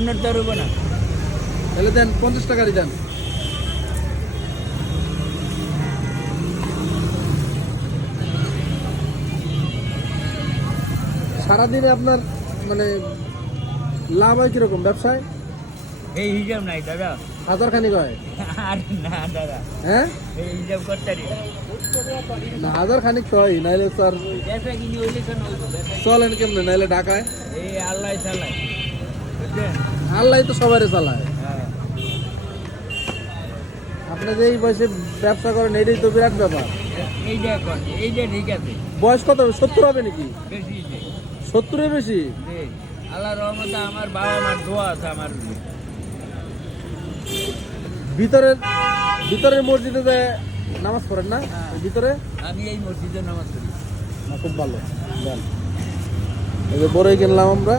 আপনার তো রইব না। তাহলে দেন 50 টাকারই দেন। সারাদিনে আপনার মানে লাভ হয় কিরকম ব্যবসায়? এই হিসাব নাই দাদা। 1000 খানিক হয়? আরে না দাদা, হ্যাঁ এই হিসাব করতে পারি না। না 1000 খানিক তো হয়, নাইলে স্যার ব্যবসা কিনে হইলে কেন হইব? চলেন কেমনে নাইলে ঢাকায়? এই আল্লাহ চালায়, বুঝছেন? আল্লাহ তো সবারে চালায়। হ্যাঁ। আপনি যে এই বয়সে ব্যবসা করেন এটাই তো বিরাট ব্যাপার। এইটা এখন এইটা ঠিক আছে। বয়স কত হবে? 70 হবে নাকি? বেশি যে 70-এর বেশি? যে আল্লাহর রহমতে আমার বাবা মার দোয়া আছে আমার। ভিতরের ভিতরের মসজিদে যে নামাজ পড়েন না? হ্যাঁ। ভিতরে আমি এই মসজিদে নামাজ পড়ি। না, খুব ভালো। এই যে বড়ই কিনলাম আমরা।